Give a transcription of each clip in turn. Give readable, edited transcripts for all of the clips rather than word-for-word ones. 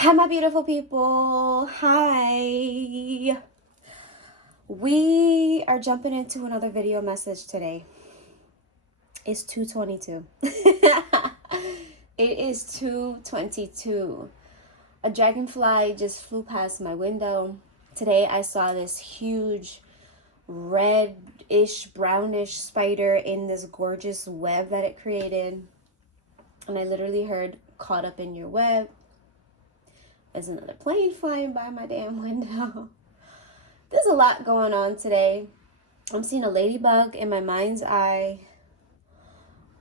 Hi, my beautiful people. Hi. We are jumping into another video message today. It's 2:22. It is 2:22. A dragonfly just flew past my window. Today I saw this huge reddish, brownish spider in this gorgeous web that it created. And I literally heard "caught up in your web." There's another plane flying by my damn window. There's a lot going on today. I'm seeing a ladybug in my mind's eye.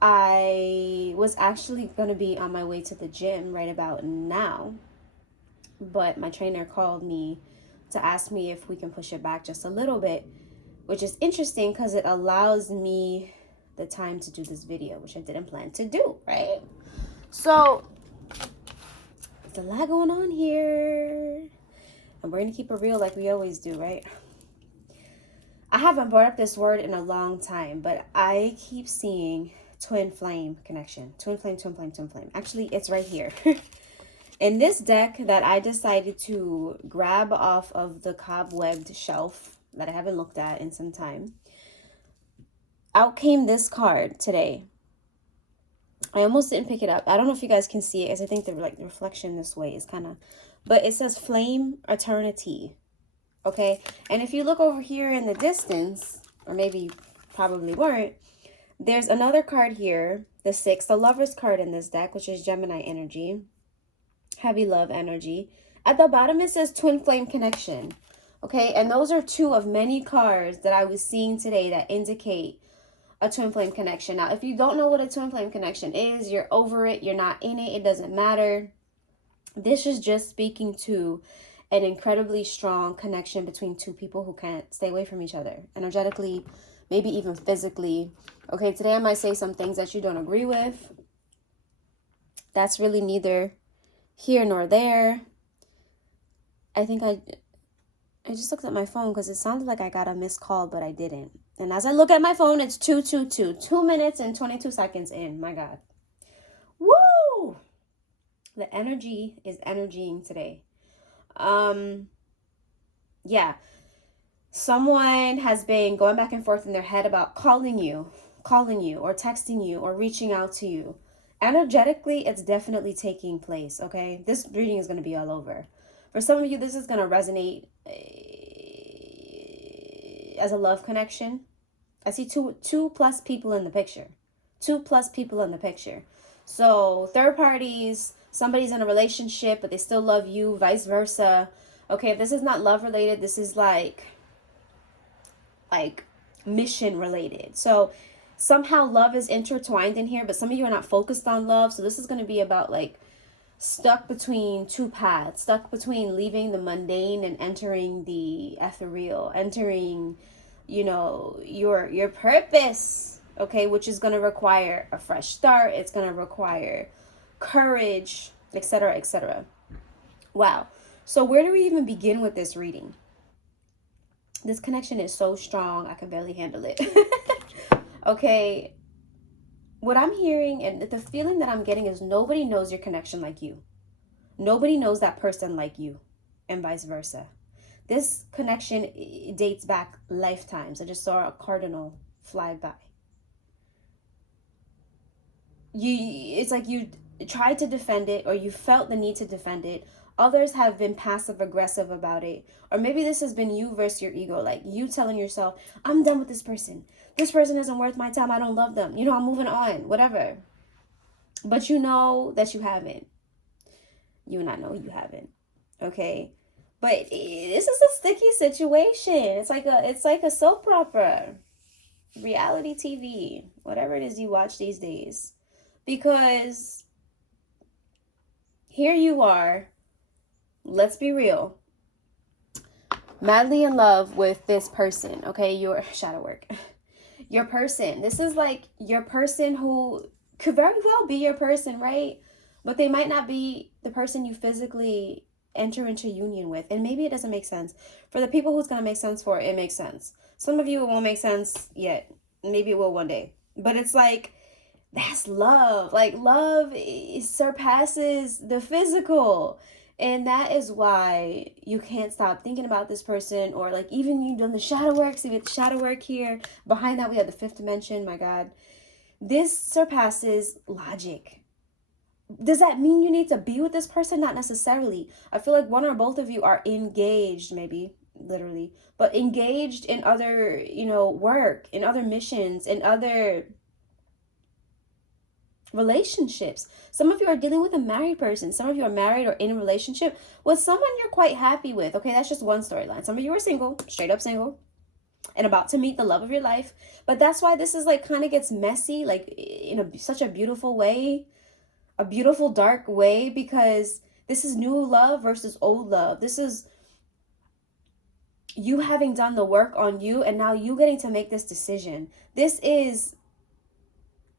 I was actually going to be on my way to the gym right about now, but my trainer called me to ask me if we can push it back just a little bit, which is interesting because it allows me the time to do this video, which I didn't plan to do, right? So there's a lot going on here, and we're going to keep it real like we always do, right? I haven't brought up this word in a long time, but I keep seeing twin flame connection. Twin flame, twin flame, twin flame. Actually, it's right here. In this deck that I decided to grab off of the cobwebbed shelf that I haven't looked at in some time, out came this card today. I almost didn't pick it up. I don't know if you guys can see it, as I think the reflection this way is kind of, but it says Flame Eternity. Okay, and if you look over here in the distance, or maybe you probably weren't, there's another card here, the 6, the Lover's card in this deck, which is Gemini energy, heavy love energy. At the bottom, it says Twin Flame Connection. Okay, and those are two of many cards that I was seeing today that indicate a twin flame connection. Now, if you don't know what a twin flame connection is, you're over it, you're not in it, it doesn't matter. This is just speaking to an incredibly strong connection between two people who can't stay away from each other energetically, maybe even physically. Okay, today I might say some things that you don't agree with. That's really neither here nor there. I think I just looked at my phone because it sounded like I got a missed call, but I didn't. And as I look at my phone, it's 2:22, 2 minutes and 22 seconds in. My God. Woo! The energy is energying today. Yeah, someone has been going back and forth in their head about calling you or texting you or reaching out to you. Energetically, it's definitely taking place. Okay, this reading is going to be all over. For some of you, this is going to resonate as a love connection. I see two plus people in the picture. 2 plus people in the picture. So third parties, somebody's in a relationship, but they still love you, vice versa. Okay, if this is not love related, this is like mission related. So somehow love is intertwined in here, but some of you are not focused on love. So this is going to be about like stuck between two paths, stuck between leaving the mundane and entering the ethereal, entering, you know, your purpose. Okay, which is going to require a fresh start. It's going to require courage, etc., etc. Wow. So where do we even begin with this reading? This connection is so strong, I can barely handle it. Okay, what I'm hearing and the feeling that I'm getting is nobody knows your connection like you. Nobody knows that person like you, and vice versa. This connection dates back lifetimes. I just saw a cardinal fly by. It's like you tried to defend it, or you felt the need to defend it. Others have been passive aggressive about it. Or maybe this has been you versus your ego, like you telling yourself, I'm done with this person. This person isn't worth my time. I don't love them. You know, I'm moving on, whatever. But you know that you haven't. You and I know you haven't. Okay? But this is a sticky situation. It's like a soap opera, reality TV, whatever it is you watch these days. Because here you are, let's be real, madly in love with this person, okay? Your shadow work. Your person. This is like your person who could very well be your person, right? But they might not be the person you physically enter into union with. And maybe it doesn't make sense. For the people who's going to make sense for, it makes sense. Some of you, it won't make sense yet. Maybe it will one day. But it's like, that's love. Like, love surpasses the physical. And that is why you can't stop thinking about this person, or like even you've done the shadow work. So we get the shadow work here. Behind that, we have the fifth dimension. My God. This surpasses logic. Does that mean you need to be with this person? Not necessarily. I feel like one or both of you are engaged, maybe literally, but engaged in other, work, in other missions, in other relationships. Some of you are dealing with a married person. Some of you are married or in a relationship with someone you're quite happy with. Okay, that's just one storyline. Some of you are single, straight up single, and about to meet the love of your life. But that's why this is like kind of gets messy, like in such a beautiful way, a beautiful dark way, because this is new love versus old love. This is you having done the work on you, and now you getting to make this decision. This is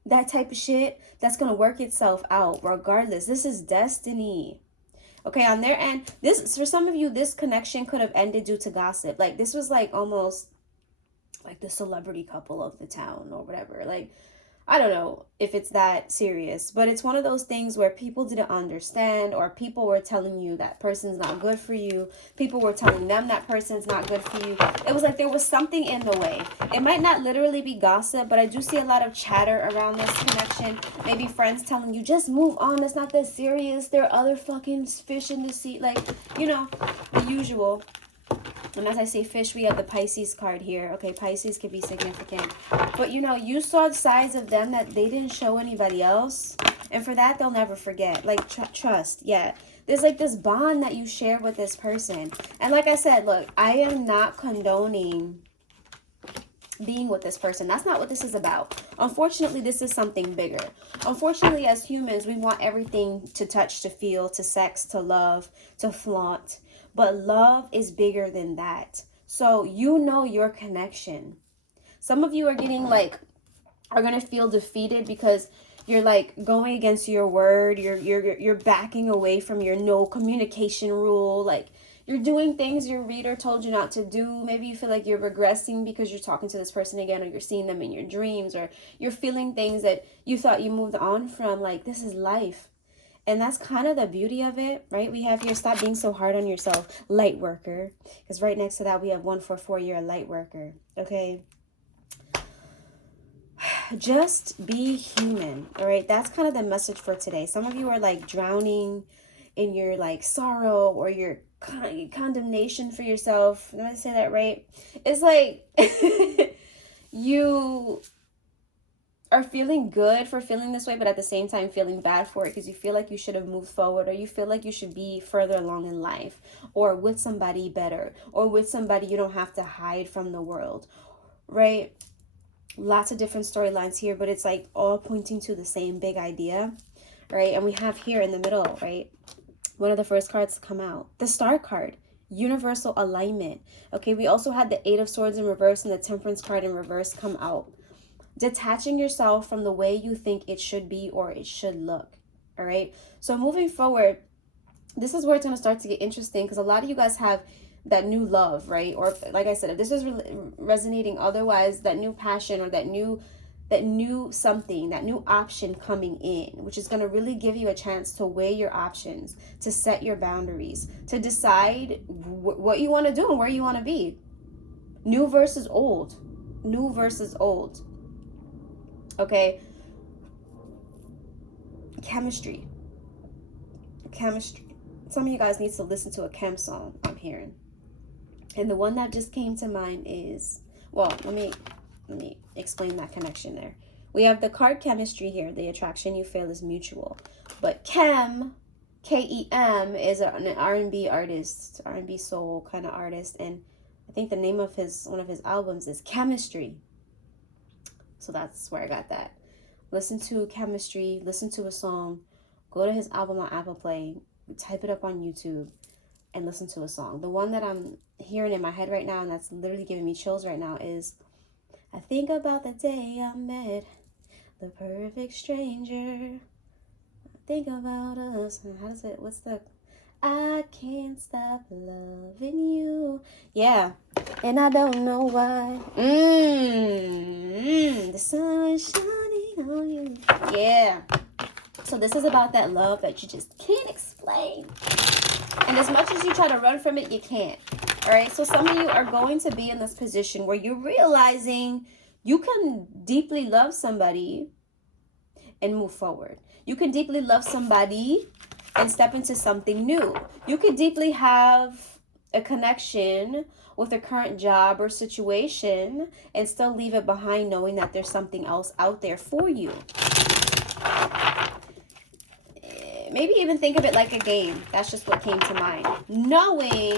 that type of shit that's going to work itself out regardless. This is destiny. Okay, on their end, this, for some of you, this connection could have ended due to gossip. Like, this was like almost like the celebrity couple of the town or whatever. Like, I don't know if it's that serious, but it's one of those things where people didn't understand, or people were telling you that person's not good for you. People were telling them that person's not good for you. It was like there was something in the way. It might not literally be gossip, but I do see a lot of chatter around this connection. Maybe friends telling you, just move on. It's not that serious. There are other fucking fish in the sea. Like, the usual. And as I say fish, we have the Pisces card here. Okay, Pisces can be significant. But, you saw sides of them that they didn't show anybody else. And for that, they'll never forget. Like, trust. Yeah. There's like this bond that you share with this person. And like I said, look, I am not condoning being with this person. That's not what this is about. Unfortunately, this is something bigger. Unfortunately, as humans, we want everything to touch, to feel, to sex, to love, to flaunt. But love is bigger than that. So your connection. Some of you are getting are going to feel defeated because you're like going against your word. You're backing away from your no communication rule. Like, you're doing things your reader told you not to do. Maybe you feel like you're regressing because you're talking to this person again, or you're seeing them in your dreams, or you're feeling things that you thought you moved on from. Like, this is life. And that's kind of the beauty of it, right? We have here, stop being so hard on yourself, light worker. Because right next to that, we have 144, you're a light worker, okay? Just be human, all right? That's kind of the message for today. Some of you are like drowning in your like sorrow or your condemnation for yourself. Did I say that right? It's like you are feeling good for feeling this way, but at the same time feeling bad for it because you feel like you should have moved forward, or you feel like you should be further along in life, or with somebody better, or with somebody you don't have to hide from the world, right? Lots of different storylines here, but it's like all pointing to the same big idea, right? And we have here in the middle, right, one of the first cards to come out, the Star card, universal alignment. Okay, we also had the Eight of Swords in reverse and the Temperance card in reverse come out. Detaching yourself from the way you think it should be or it should look. All right. So moving forward, this is where it's going to start to get interesting, because a lot of you guys have that new love, right? Or like I said, if this is resonating otherwise, that new passion or that new something, that new option coming in, which is going to really give you a chance to weigh your options, to set your boundaries, to decide what you want to do and where you want to be. New versus old. New versus old. Okay, chemistry. Some of you guys need to listen to a chem song I'm hearing. And the one that just came to mind is, well, let me explain that connection there. We have the card chemistry here. The attraction you feel is mutual. But Kem, K-E-M, is an R&B artist, R&B soul kind of artist. And I think the name of one of his albums is Chemistry. So that's where I got that. Listen to Chemistry, listen to a song, go to his album on Apple Play, type it up on YouTube, and listen to a song. The one that I'm hearing in my head right now, and that's literally giving me chills right now, is I think about the day I met the perfect stranger. I think about us. How does it, what's the... I can't stop loving you. Yeah. And I don't know why. The sun is shining on you. Yeah. So this is about that love that you just can't explain. And as much as you try to run from it, you can't. All right. So some of you are going to be in this position where you're realizing you can deeply love somebody and move forward. You can deeply love somebody and step into something new. You could deeply have a connection with a current job or situation and still leave it behind, knowing that there's something else out there for you. Maybe even think of it like a game. That's just what came to mind. Knowing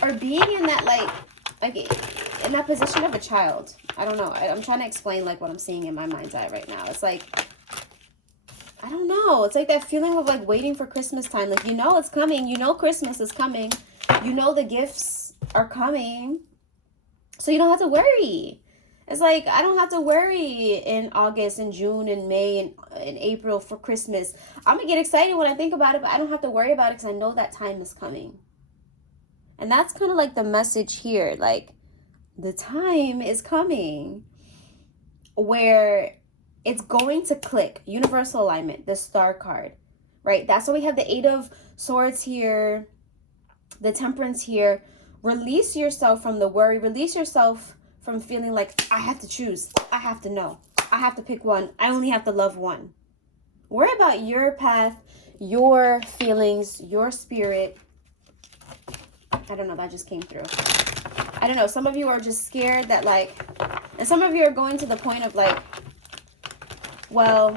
or being in that like in that position of a child. I don't know. I'm trying to explain like what I'm seeing in my mind's eye right now. It's like, I don't know. It's like that feeling of like waiting for Christmas time. Like, you know it's coming. You know Christmas is coming. You know the gifts are coming. So you don't have to worry. It's like, I don't have to worry in August and June and May and April for Christmas. I'm going to get excited when I think about it, but I don't have to worry about it because I know that time is coming. And that's kind of like the message here. Like, the time is coming where it's going to click. Universal alignment, the star card, right? That's why we have the 8 of Swords here, the Temperance here. Release yourself from the worry. Release yourself from feeling like, I have to choose. I have to know. I have to pick one. I only have to love one. Worry about your path, your feelings, your spirit. I don't know. That just came through. I don't know. Some of you are just scared that like, and some of you are going to the point of like, well,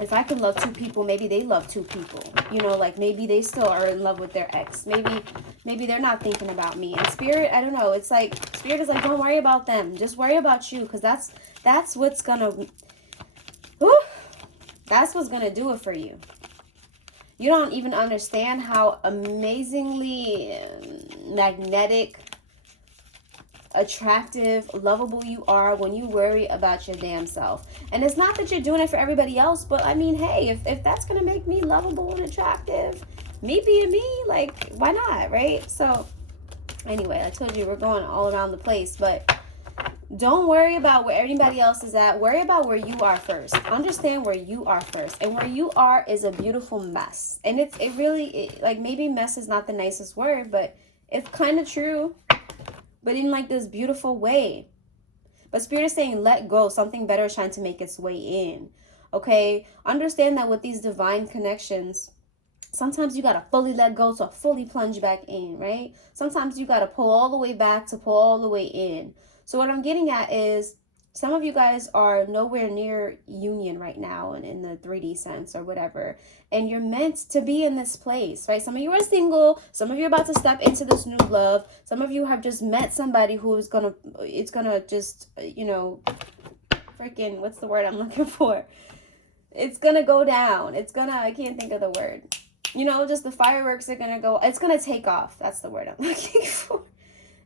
if I can love 2 people, maybe they love 2 people. You know, like maybe they still are in love with their ex. Maybe they're not thinking about me. And spirit, I don't know. It's like, spirit is like, don't worry about them. Just worry about you. Because that's what's going to, that's what's going to do it for you. You don't even understand how amazingly magnetic, attractive, lovable you are when you worry about your damn self. And it's not that you're doing it for everybody else, but I mean, hey, if that's gonna make me lovable and attractive, me being me, like, why not, right? So anyway, I told you we're going all around the place, but don't worry about where anybody else is at. Worry about where you are first. Understand where you are first. And where you are is a beautiful mess. And it really, like, maybe mess is not the nicest word, but it's kind of true. But in like this beautiful way. But Spirit is saying, let go. Something better is trying to make its way in. Okay? Understand that with these divine connections, sometimes you got to fully let go to fully plunge back in, right? Sometimes you got to pull all the way back to pull all the way in. So what I'm getting at is, some of you guys are nowhere near union right now and in the 3D sense or whatever. And you're meant to be in this place, right? Some of you are single. Some of you are about to step into this new love. Some of you have just met somebody who is going to just, you know, freaking, what's the word I'm looking for? It's going to go down. I can't think of the word. You know, just the fireworks are going to go, it's going to take off. That's the word I'm looking for.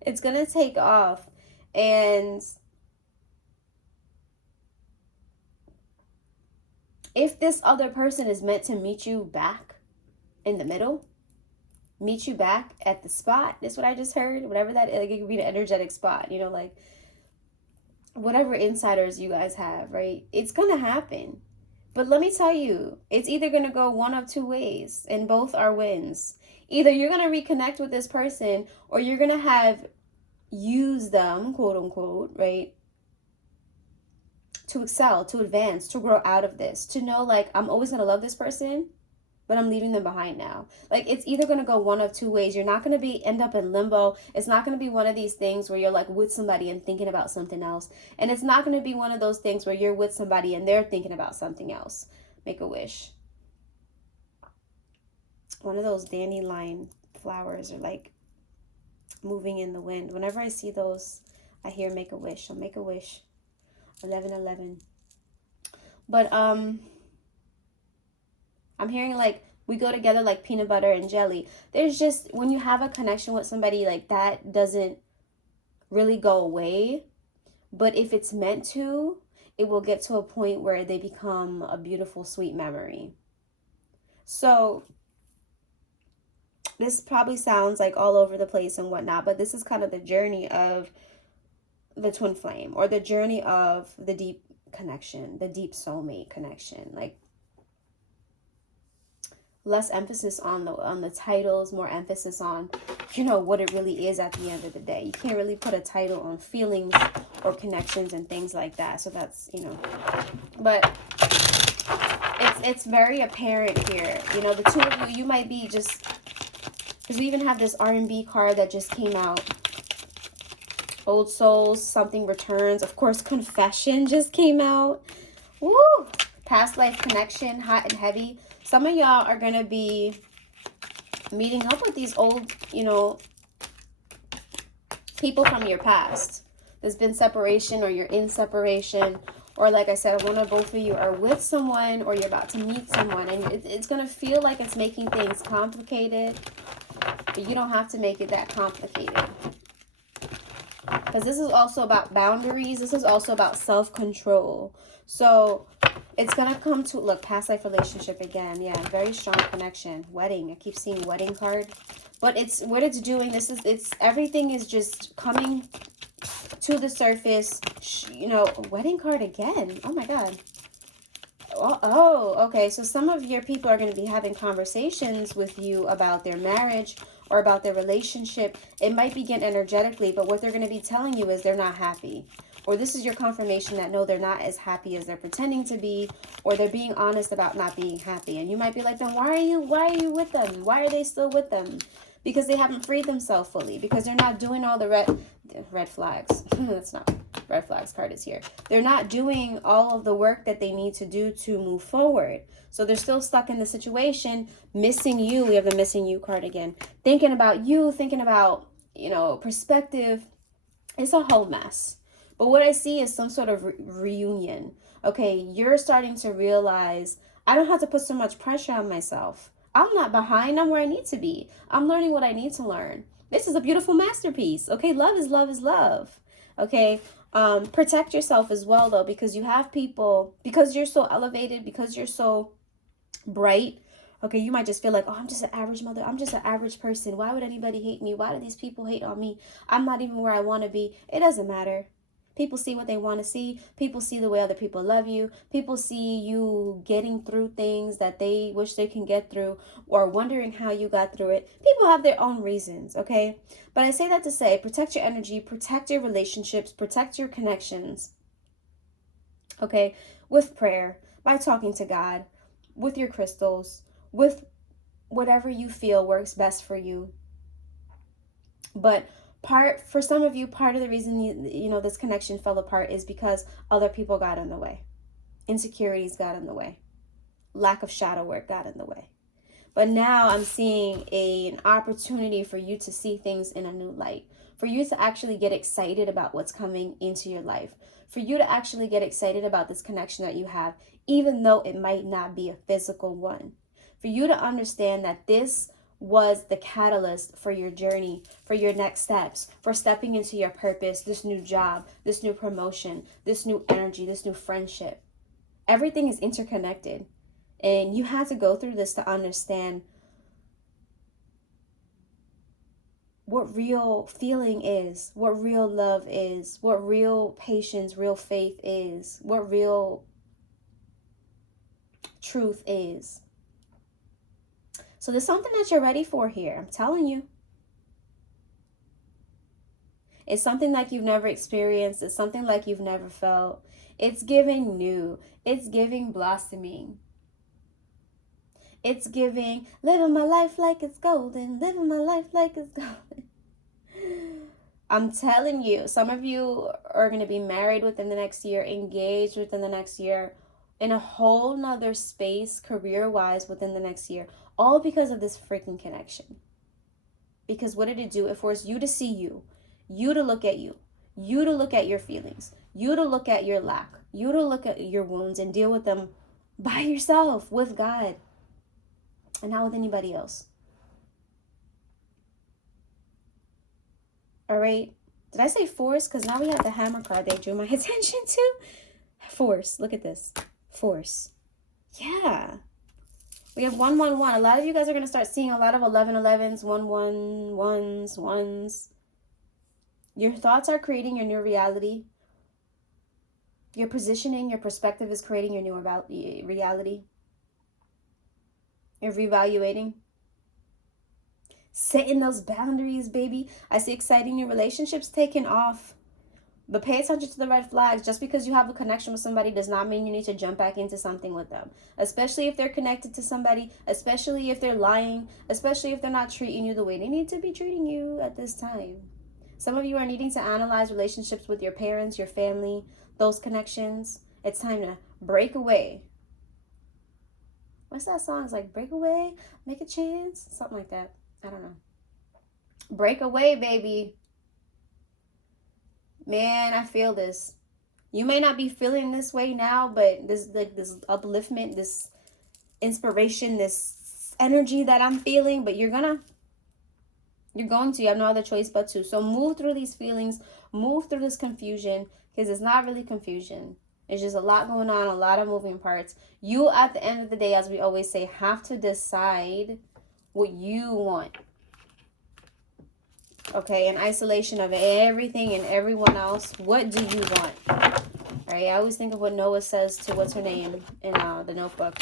It's going to take off. And if this other person is meant to meet you back in the middle, meet you back at the spot, that's what I just heard, whatever that is, like it could be the energetic spot, you know, like whatever insiders you guys have, right? It's going to happen. But let me tell you, it's either going to go one of 2 ways, and both are wins. Either you're going to reconnect with this person, or you're going to have used them, quote unquote, right? To excel, to advance, to grow out of this, to know like, I'm always going to love this person, but I'm leaving them behind now. Like, it's either going to go one of 2 ways. You're not going to end up in limbo. It's not going to be one of these things where you're like with somebody and thinking about something else. And it's not going to be one of those things where you're with somebody and they're thinking about something else. Make a wish. One of those dandelion flowers are like moving in the wind. Whenever I see those, I hear make a wish. So make a wish. 11:11. But I'm hearing like we go together like peanut butter and jelly. There's just, when you have a connection with somebody, like that doesn't really go away. But if it's meant to, it will get to a point where they become a beautiful, sweet memory. So this probably sounds like all over the place and whatnot, but this is kind of the journey of the twin flame, or the journey of the deep connection, the deep soulmate connection. Like, less emphasis on the titles, more emphasis on, you know, what it really is at the end of the day. You can't really put a title on feelings or connections and things like that. So that's, you know, but it's very apparent here. You know, the two of you, you might be just, because we even have this R&B card that just came out. Old souls, something returns. Of course, confession just came out. Woo! Past life connection, hot and heavy. Some of y'all are going to be meeting up with these old, you know, people from your past. There's been separation, or you're in separation. Or like I said, one or both of you are with someone, or you're about to meet someone. And it's going to feel like it's making things complicated. But you don't have to make it that complicated. Because this is also about boundaries. This is also about self-control. So it's going to come to, look, past life relationship again. Yeah, very strong connection. Wedding. I keep seeing wedding card. But it's what it's doing. This is, it's, everything is just coming to the surface. You know, wedding card again. Oh my God. Oh, okay. So some of your people are going to be having conversations with you about their marriage or about their relationship. It might begin energetically, but what they're going to be telling you is they're not happy. Or this is your confirmation that no, they're not as happy as they're pretending to be, or they're being honest about not being happy. And you might be like, then why are you with them? Why are they still with them? Because they haven't freed themselves fully, because they're not doing all the red flags. That's not red flags card is here. They're not doing all of the work that they need to do to move forward. So they're still stuck in the situation, missing you. We have the missing you card again. Thinking about you, thinking about, you know, perspective. It's a whole mess. But what I see is some sort of reunion. Okay, you're starting to realize, I don't have to put so much pressure on myself. I'm not behind. I'm where I need to be. I'm learning what I need to learn. This is a beautiful masterpiece. Okay, love is love is love. Okay, protect yourself as well, though, because you have people, because you're so elevated, because you're so bright. Okay, you might just feel like, oh, I'm just an average mother. I'm just an average person. Why would anybody hate me? Why do these people hate on me? I'm not even where I want to be. It doesn't matter. People see what they want to see. People see the way other people love you. People see you getting through things that they wish they can get through, or wondering how you got through it. People have their own reasons, okay? But I say that to say, protect your energy, protect your relationships, protect your connections, okay? With prayer, by talking to God, with your crystals, with whatever you feel works best for you. But for some of you, part of the reason you know this connection fell apart is because other people got in the way. Insecurities got in the way. Lack of shadow work got in the way. But now I'm seeing an opportunity for you to see things in a new light, for you to actually get excited about what's coming into your life, for you to actually get excited about this connection that you have, even though it might not be a physical one, for you to understand that this was the catalyst for your journey, for your next steps, for stepping into your purpose, this new job, this new promotion, this new energy, this new friendship. Everything is interconnected. And you had to go through this to understand what real feeling is, what real love is, what real patience, real faith is, what real truth is. So there's something that you're ready for here. I'm telling you. It's something like you've never experienced. It's something like you've never felt. It's giving new. It's giving blossoming. It's giving living my life like it's golden. Living my life like it's golden. I'm telling you, some of you are going to be married within the next year, engaged within the next year, in a whole nother space, career-wise, within the next year. All because of this freaking connection. Because what did it do? It forced you to see you to look at you to look at your feelings, you to look at your lack, you to look at your wounds and deal with them by yourself, with God, and not with anybody else. All right. Did I say force? Because now we have the hammer card they drew my attention to. Force. Look at this. Force. Yeah. We have 111. A lot of you guys are going to start seeing a lot of 1111s, 111s, ones. Your thoughts are creating your new reality. Your positioning, your perspective is creating your new reality. You're reevaluating. Setting those boundaries, baby. I see exciting new relationships taking off. But pay attention to the red flags. Just because you have a connection with somebody does not mean you need to jump back into something with them. Especially if they're connected to somebody. Especially if they're lying. Especially if they're not treating you the way they need to be treating you at this time. Some of you are needing to analyze relationships with your parents, your family, those connections. It's time to break away. What's that song? It's like, break away, make a chance. Something like that. I don't know. Break away, baby. Man, I feel this. You may not be feeling this way now, but this upliftment, this inspiration, this energy that I'm feeling, but you're going to. You have no other choice but to. So move through these feelings, move through this confusion, because it's not really confusion. It's just a lot going on, a lot of moving parts. You, at the end of the day, as we always say, have to decide what you want. Okay, in isolation of everything and everyone else, what do you want? All right, I always think of what Noah says to what's her name in The Notebook.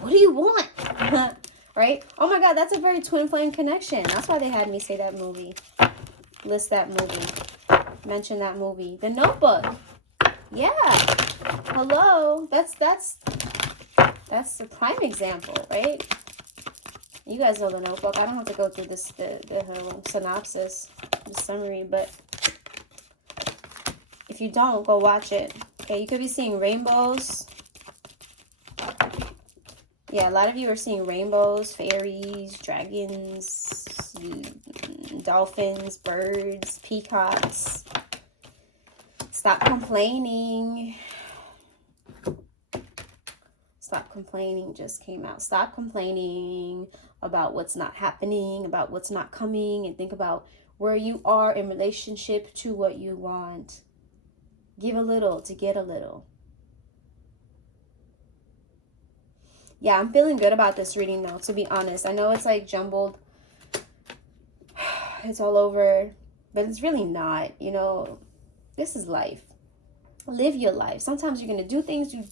What do you want? Right? Oh my God, that's a very twin flame connection. That's why they had me say that movie. List that movie. Mention that movie. The Notebook. Yeah. Hello. That's a prime example, right? You guys know The Notebook. I don't have to go through this the whole synopsis, the summary, but if you don't, go watch it. Okay, you could be seeing rainbows. Yeah, a lot of you are seeing rainbows, fairies, dragons, dolphins, birds, peacocks. Stop complaining. Stop complaining just came out. Stop complaining about what's not happening, about what's not coming, and think about where you are in relationship to what you want. Give a little to get a little. Yeah, I'm feeling good about this reading though, to be honest. I know it's like jumbled. It's all over, but it's really not. You know, this is life. Live your life. Sometimes you're going to do things you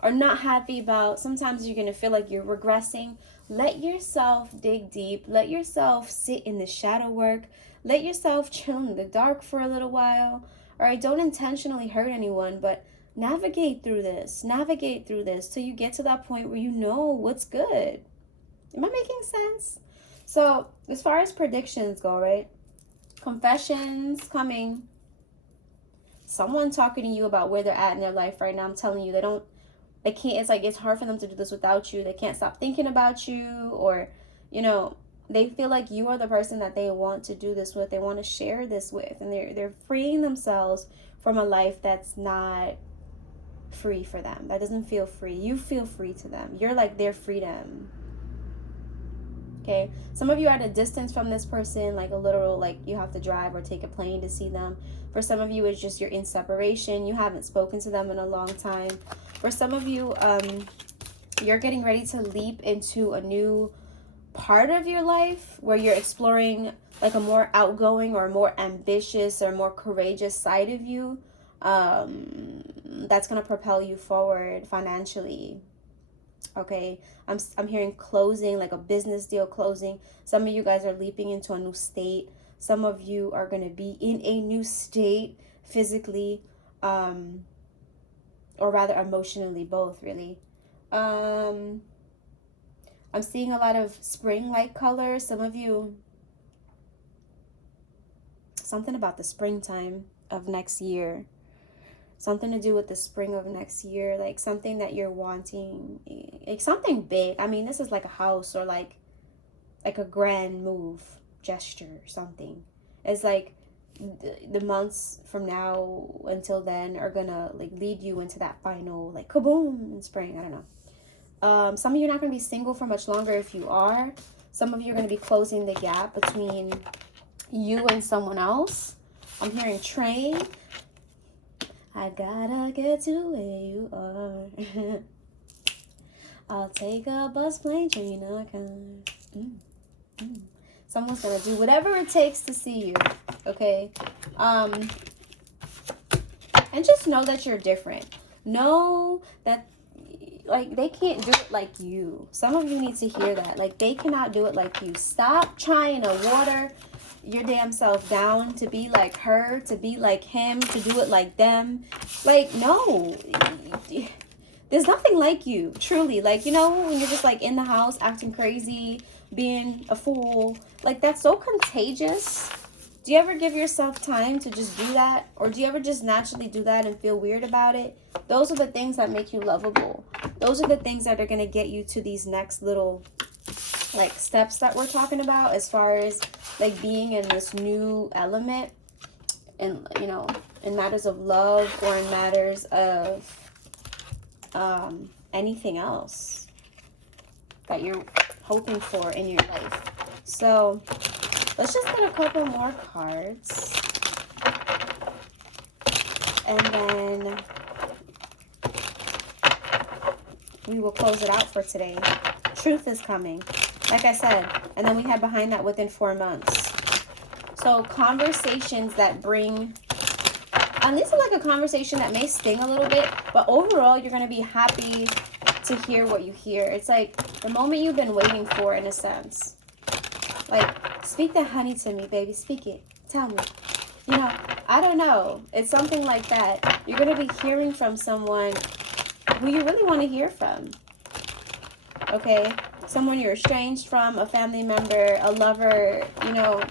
are not happy about. Sometimes you're going to feel like you're regressing. Let yourself dig deep. Let yourself sit in the shadow work. Let yourself chill in the dark for a little while. All right, don't intentionally hurt anyone, but navigate through this. Navigate through this till you get to that point where you know what's good. Am I making sense? So as far as predictions go, right? Confessions coming. Someone talking to you about where they're at in their life right now. I'm telling you, they can't, it's like, it's hard for them to do this without you. They can't stop thinking about you, or, you know, they feel like you are the person that they want to do this with. They want to share this with, and they're freeing themselves from a life that's not free for them. That doesn't feel free. You feel free to them. You're like their freedom. Okay, some of you are at a distance from this person, like a literal, like you have to drive or take a plane to see them. For some of you, it's just you're in separation. You haven't spoken to them in a long time. For some of you, you're getting ready to leap into a new part of your life where you're exploring like a more outgoing or more ambitious or more courageous side of you. That's going to propel you forward financially. Okay, I'm hearing closing, like a business deal closing. Some of you guys are leaping into a new state. Some of you are going to be in a new state physically, or rather emotionally, both really. I'm seeing a lot of spring-like colors. Some of you, something about the springtime of next year. Something to do with the spring of next year, like something that you're wanting, like something big. I mean, this is like a house or like a grand move gesture or something. It's like the months from now until then are gonna like lead you into that final like kaboom in spring. I don't know. Some of you are not gonna be single for much longer. If you are, some of you are gonna be closing the gap between you and someone else. I'm hearing train. I gotta get to where you are. I'll take a bus, plane, train, or car. Someone's gonna do whatever it takes to see you, okay? And just know that you're different. Know that, like, they can't do it like you. Some of you need to hear that. Like, they cannot do it like you. Stop trying to water your damn self down to be like her, to be like him, to do it like them. Like, no. There's nothing like you, truly. Like, you know, when you're just, like, in the house acting crazy, being a fool. Like, that's so contagious. Do you ever give yourself time to just do that? Or do you ever just naturally do that and feel weird about it? Those are the things that make you lovable. Those are the things that are going to get you to these next little, like, steps that we're talking about, as far as, like, being in this new element, and, you know, in matters of love, or in matters of anything else that you're hoping for in your life. So let's just get a couple more cards, and then we will close it out for today. Truth is coming, like I said. And then we have behind that within 4 months. So conversations that bring, and this is like a conversation that may sting a little bit, but overall you're going to be happy to hear what you hear. It's like the moment you've been waiting for, in a sense. Like, speak the honey to me, baby. Speak it. Tell me. You know, I don't know. It's something like that. You're going to be hearing from someone who you really want to hear from. Okay? Someone you're estranged from, a family member, a lover, you know,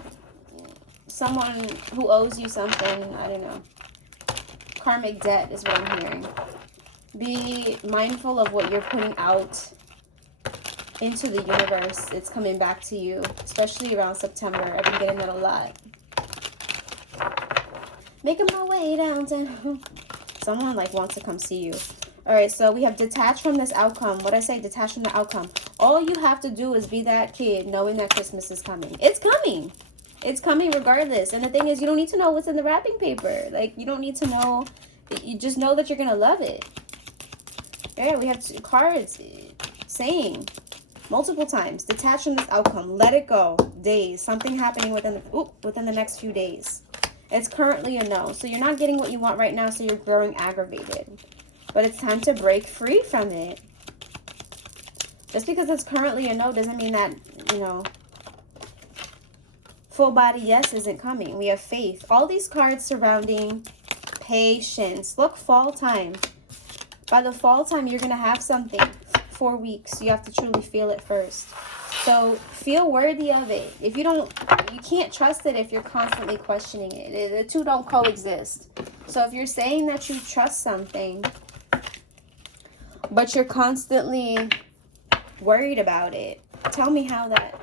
someone who owes you something. I don't know. Karmic debt is what I'm hearing. Be mindful of what you're putting out into the universe. It's coming back to you, especially around September. I've been getting that a lot. Making my way downtown. Someone, like, wants to come see you. All right, so we have detached from this outcome. What I say, detached from the outcome. All you have to do is be that kid knowing that Christmas is coming. It's coming. It's coming regardless. And the thing is, you don't need to know what's in the wrapping paper. Like, you don't need to know. You just know that you're going to love it. Yeah, we have 2 cards saying multiple times, detach from this outcome. Let it go. Days. Something happening within the next few days. It's currently a no. So you're not getting what you want right now, so you're growing aggravated. But it's time to break free from it. Just because it's currently a no doesn't mean that, you know, full body yes isn't coming. We have faith. All these cards surrounding patience. Look, fall time. By the fall time, you're going to have something. 4 weeks. You have to truly feel it first. So feel worthy of it. If you don't, you can't trust it if you're constantly questioning it. The two don't coexist. So if you're saying that you trust something, but you're constantly worried about it, tell me how that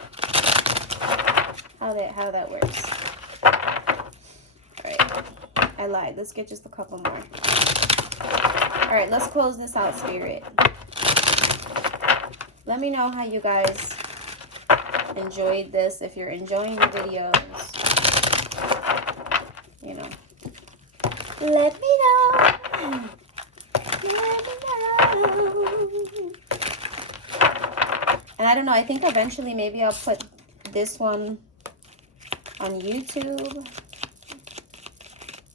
works. All right, I lied. Let's get just a couple more. All right, let's close this out, Spirit. Let me know how you guys enjoyed this. If you're enjoying the videos, you know, let me know. Let me know. And I don't know, I think eventually maybe I'll put this one on YouTube.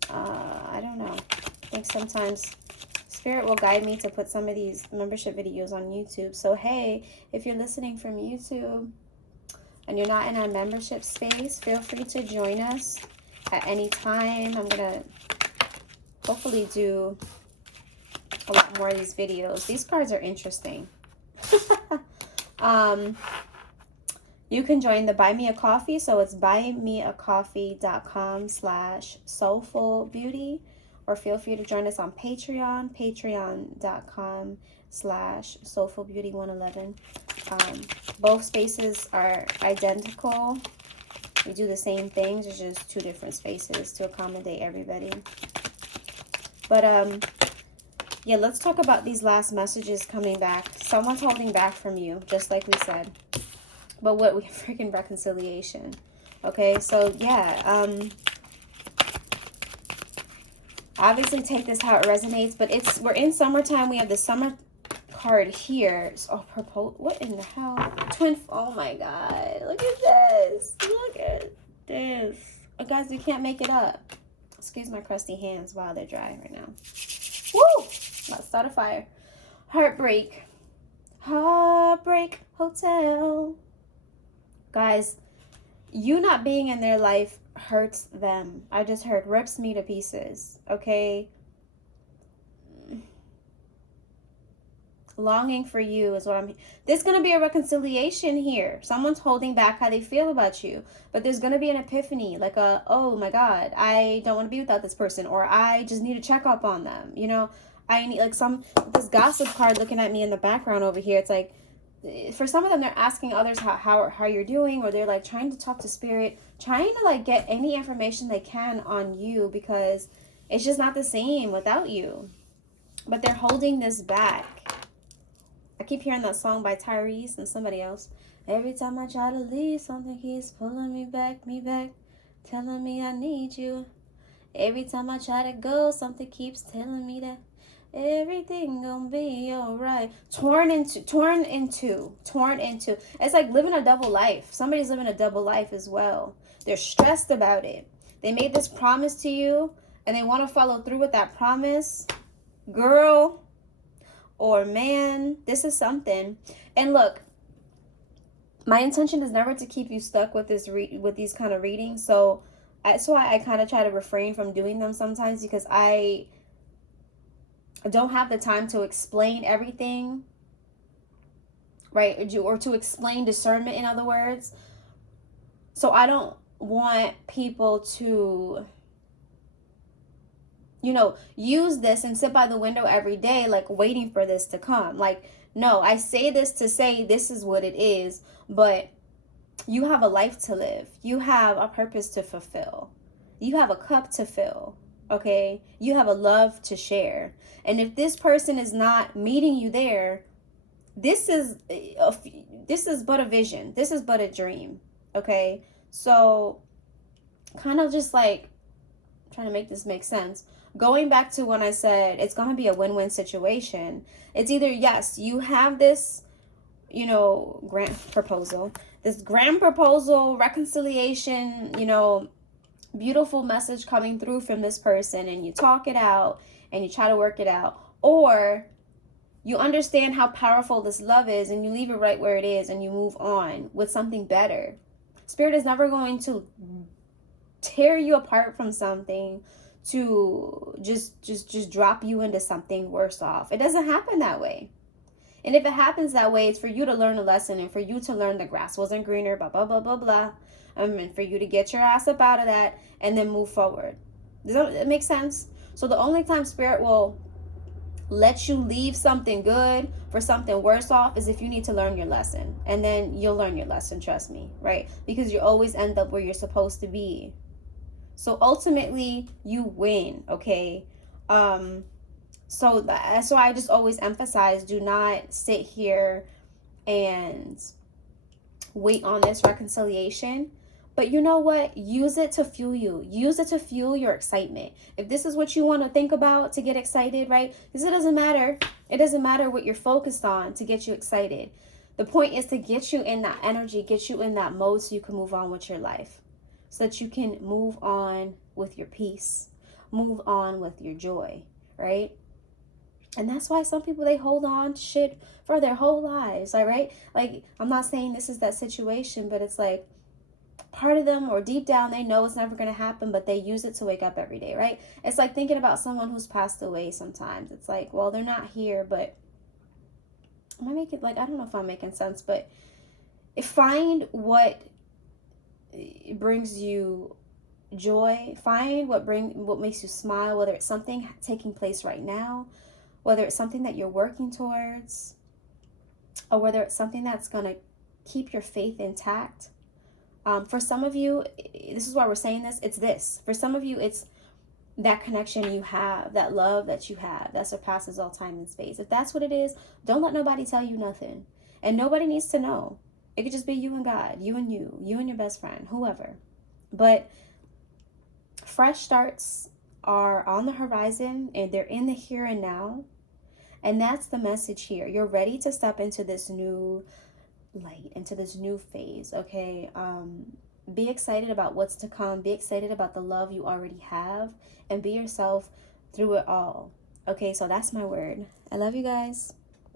I don't know. I think sometimes Spirit will guide me to put some of these membership videos on YouTube. So hey, if you're listening from YouTube and you're not in our membership space, feel free to join us at any time. I'm gonna hopefully do a lot more of these videos. These cards are interesting. You can join the Buy Me a Coffee. So it's buymeacoffee.com/soulfulbeauty. Or feel free to join us on Patreon, patreon.com/soulfulbeauty111. Both spaces are identical. We do the same things. It's just 2 different spaces to accommodate everybody. But yeah, let's talk about these last messages coming back. Someone's holding back from you, just like we said. But what, we freaking reconciliation. Okay, so yeah, obviously take this how it resonates, but we're in summertime. We have the summer card here. Oh, purple. What in the hell? Oh my God. Look at this. Look at this. Oh, guys, we can't make it up. Excuse my crusty hands while they're dry right now. Woo! Let's start a fire. Heartbreak. Heartbreak Hotel. Guys, you not being in their life hurts them. I just heard rips me to pieces. Okay? Longing for you is what I'm. There's going to be a reconciliation here. Someone's holding back how they feel about you, but there's going to be an epiphany, like oh my God, I don't want to be without this person, or I just need to check up on them. You know, I need like this gossip card looking at me in the background over here. It's like, for some of them, they're asking others how you're doing, or they're like trying to talk to spirit, trying to like get any information they can on you, because it's just not the same without you. But they're holding this back. I keep hearing that song by Tyrese and somebody else. Every time I try to leave, something keeps pulling me back, telling me I need you. Every time I try to go, something keeps telling me that everything gonna be alright. Torn into. It's like living a double life. Somebody's living a double life as well. They're stressed about it. They made this promise to you, and they want to follow through with that promise. Girl, or man, this is something. And look, my intention is never to keep you stuck with with these kind of readings. So that's why I kind of try to refrain from doing them sometimes, because I don't have the time to explain everything, right? Or to explain discernment, in other words. So I don't want people to, use this and sit by the window every day, like waiting for this to come. Like, no, I say this to say this is what it is, but you have a life to live. You have a purpose to fulfill. You have a cup to fill, okay? You have a love to share. And if this person is not meeting you there, this is but a vision. This is but a dream, okay? So kind of just like trying to make this make sense. Going back to when I said it's going to be a win-win situation, it's either, yes, you have this, grand proposal, reconciliation, beautiful message coming through from this person, and you talk it out and you try to work it out, or you understand how powerful this love is and you leave it right where it is and you move on with something better. Spirit is never going to tear you apart from something to just drop you into something worse off. It doesn't happen that way. And if it happens that way, it's for you to learn a lesson, and for you to learn the grass wasn't greener, blah, blah, blah, blah, blah. And for you to get your ass up out of that and then move forward. Does that make sense? So the only time Spirit will let you leave something good for something worse off is if you need to learn your lesson. And then you'll learn your lesson, trust me, right? Because you always end up where you're supposed to be. So ultimately, you win, okay? So I just always emphasize, do not sit here and wait on this reconciliation. But you know what? Use it to fuel you. Use it to fuel your excitement. If this is what you want to think about to get excited, right? Because it doesn't matter. It doesn't matter what you're focused on to get you excited. The point is to get you in that energy, get you in that mode so you can move on with your life. So that you can move on with your peace. Move on with your joy, right? And that's why some people, they hold on to shit for their whole lives, all right? Like, I'm not saying this is that situation, but it's like part of them, or deep down, they know it's never going to happen, but they use it to wake up every day, right? It's like thinking about someone who's passed away sometimes. It's like, well, they're not here, but am I making, like, I don't know if I'm making sense, but find what brings you joy. Find what makes you smile, whether it's something taking place right now, whether it's something that you're working towards, or whether it's something that's going to keep your faith intact. For some of you, this is why we're saying this, it's this. For some of you, it's that connection you have, that love that you have, that surpasses all time and space. If that's what it is, don't let nobody tell you nothing. And nobody needs to know. It could just be you and God, you and your best friend, whoever. But fresh starts are on the horizon, and they're in the here and now. And that's the message here. You're ready to step into this new light, into this new phase, okay? Be excited about what's to come. Be excited about the love you already have, and be yourself through it all. Okay, so that's my word. I love you guys.